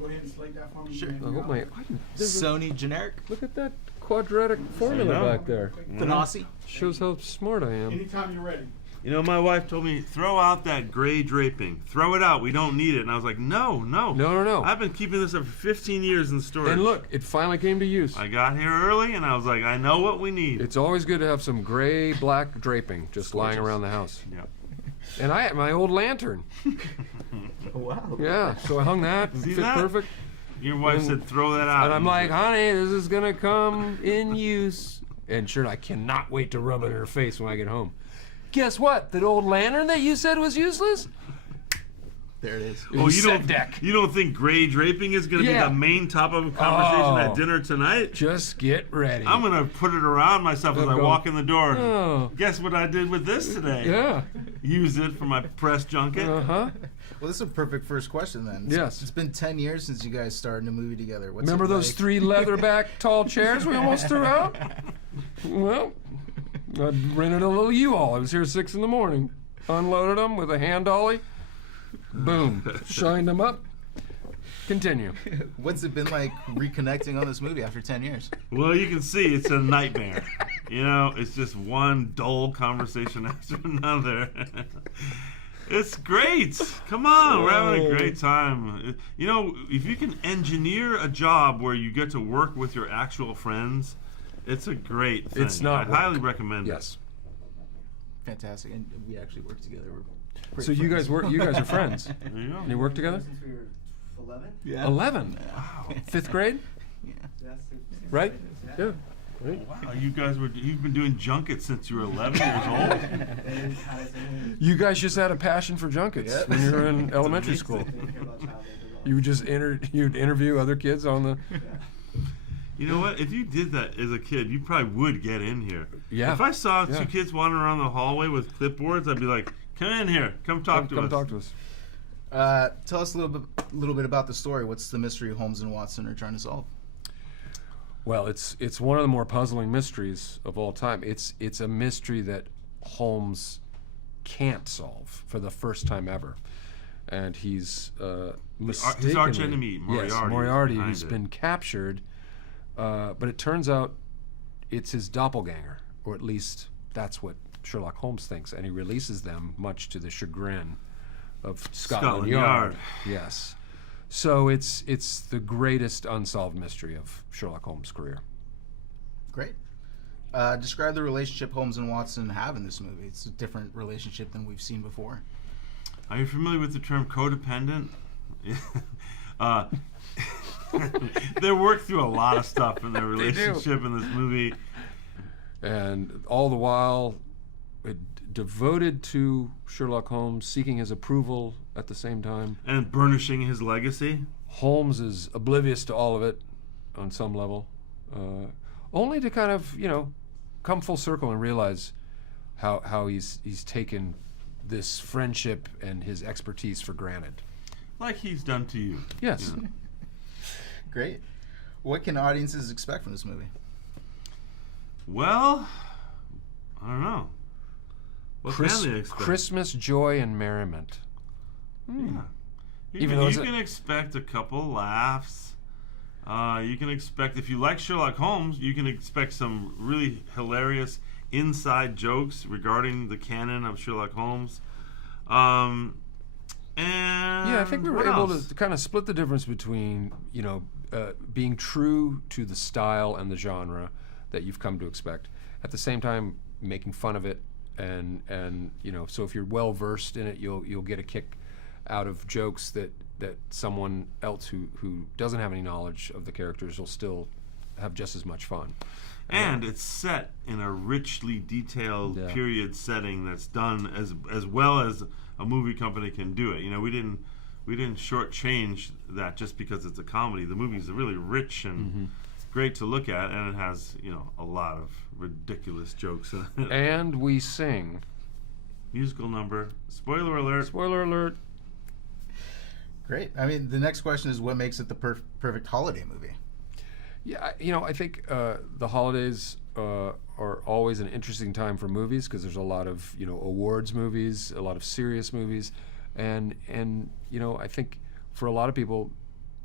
go ahead and slate that for me? Sure. Man? I hope my Sony generic. look at that quadratic formula back there. Thanasi. Shows how smart I am. Anytime you're ready. You know, my wife told me, throw out that gray draping. Throw it out. We don't need it. And I was like, no. No. I've been keeping this up for 15 years in storage. And look, it finally came to use. I got here early, and I was like, I know what we need. It's always good to have some gray, black draping just lying around the house. Yep. And I had my old lantern. Wow. Yeah, so I hung that. See fit that? perfect. Your wife said, throw that out. And I'm like, honey, this is going to come in use. And sure, I cannot wait to rub it in her face when I get home. Guess what? That old lantern that you said was useless? There it is. Oh, Deck. you don't think gray draping is going to be the main topic of conversation at dinner tonight? Just get ready. I'm going to put it around myself as I walk in the door. Oh. Guess what I did with this today? Yeah. Use it for my press junket. Uh-huh. Well, this is a perfect first question then. Yes. It's been 10 years since you guys started a movie together. What's Remember it those like? 3 leatherback tall chairs we almost threw out? Well, I rented a little U-Haul. I was here 6 in the morning. Unloaded them with a hand dolly. Boom. Shined them up. Continue. What's it been like reconnecting on this movie after 10 years? Well, you can see it's a nightmare. You know, it's just one dull conversation after another. It's great. Come on, we're having a great time. You know, if you can engineer a job where you get to work with your actual friends, it's a great thing. It's not I highly recommend it. Yes. Fantastic. And we actually work together. We're So you guys are friends. There you go. And you work together? Since we were 11? Yeah. 11. Wow. 5th grade? Yeah. That's it. Right? Yeah. Wow, you've been doing Junket since you were 11 years old. You guys just had a passion for junkets Yep. when you were in elementary school. You would just you'd interview other kids on the. You know what? If you did that as a kid, you probably would get in here. Yeah. If I saw Yeah. 2 kids wandering around the hallway with clipboards, I'd be like, "Come in here, come talk to us." Come talk to us. Tell us a little bit about the story. What's the mystery Holmes and Watson are trying to solve? Well, it's one of the more puzzling mysteries of all time. It's a mystery that Holmes can't solve for the first time ever, and he's mistakenly, his arch enemy, Moriarty. Yes, Moriarty, behind who's it. been captured, but it turns out it's his doppelganger, or at least that's what Sherlock Holmes thinks, and he releases them, much to the chagrin of Scotland Yard. Yes. So it's the greatest unsolved mystery of Sherlock Holmes' career. Great. Describe the relationship Holmes and Watson have in this movie. It's a different relationship than we've seen before. Are you familiar with the term codependent? They work through a lot of stuff in their relationship in this movie. And all the while, devoted to Sherlock Holmes, seeking his approval at the same time. And burnishing his legacy. Holmes is oblivious to all of it on some level, only to kind of, come full circle and realize how he's taken this friendship and his expertise for granted. Like he's done to you. Yes. Yeah. Great. What can audiences expect from this movie? Well, I don't know. What can they expect? Christmas joy and merriment. Yeah. Even though you can expect a couple laughs. You can expect, if you like Sherlock Holmes, you can expect some really hilarious inside jokes regarding the canon of Sherlock Holmes. And yeah, I think we were able to kind of split the difference between, being true to the style and the genre that you've come to expect, at the same time making fun of it, and so if you're well versed in it, you'll get a kick out of jokes that someone else who doesn't have any knowledge of the characters will still have just as much fun. And it's set in a richly detailed period setting that's done as well as a movie company can do it. We didn't shortchange that just because it's a comedy. The movie's really rich and great to look at, and it has a lot of ridiculous jokes in it. And we sing. Musical number. Spoiler alert. Spoiler alert. Great. I mean, the next question is, what makes it the perfect holiday movie? Yeah, I think the holidays are always an interesting time for movies because there's a lot of awards movies, a lot of serious movies, and I think for a lot of people,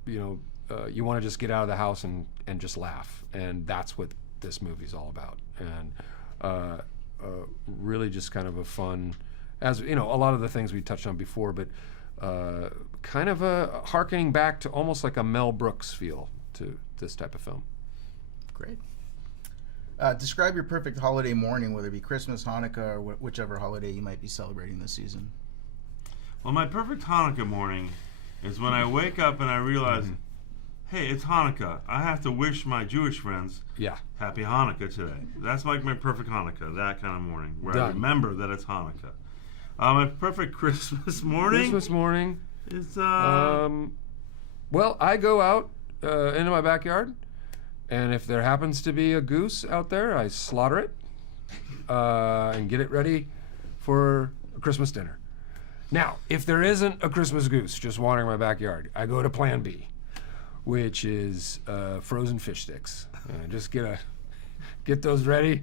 you want to just get out of the house and just laugh, and that's what this movie's all about. And really just kind of a fun, as a lot of the things we touched on before, but kind of a harkening back to almost like a Mel Brooks feel to this type of film. Great. Describe your perfect holiday morning, whether it be Christmas, Hanukkah, or whichever holiday you might be celebrating this season. Well, my perfect Hanukkah morning is when I wake up and I realize, hey, it's Hanukkah. I have to wish my Jewish friends happy Hanukkah today. That's like my perfect Hanukkah, that kind of morning, where I remember that it's Hanukkah. My perfect Christmas morning is... well, I go out into my backyard, and if there happens to be a goose out there, I slaughter it and get it ready for a Christmas dinner. Now, if there isn't a Christmas goose just wandering my backyard, I go to Plan B, which is frozen fish sticks. Just get those ready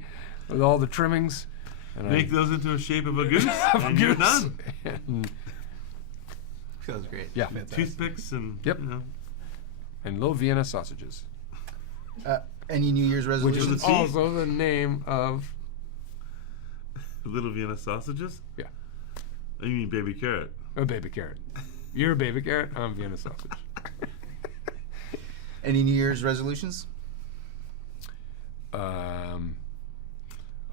with all the trimmings. And make those into a shape of a goose, and you're done. That was great. Yeah. Toothpicks and and little Vienna sausages. Any New Year's resolutions? Which is also the name of Little Vienna sausages? Yeah. You mean baby carrot? A baby carrot. You're a baby carrot. I'm Vienna sausage. Any New Year's resolutions?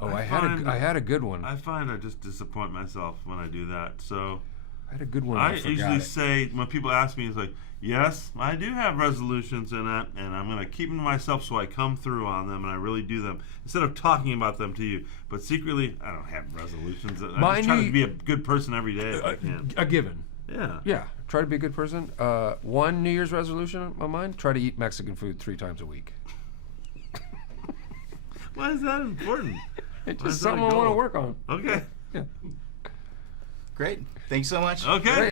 I had a good one. I find I just disappoint myself when I do that. So I had a good one. I usually say when people ask me, it's like, yes, I do have resolutions in it, and I'm going to keep them to myself so I come through on them and I really do them instead of talking about them to you. But secretly, I don't have resolutions. I just try to be a good person every day if I can. A given. Yeah. Yeah. Try to be a good person. One New Year's resolution of mine: try to eat Mexican food 3 times a week. Why is that important? It's just something I want to work on. Okay. Yeah. Great. Thanks so much. Okay. Great.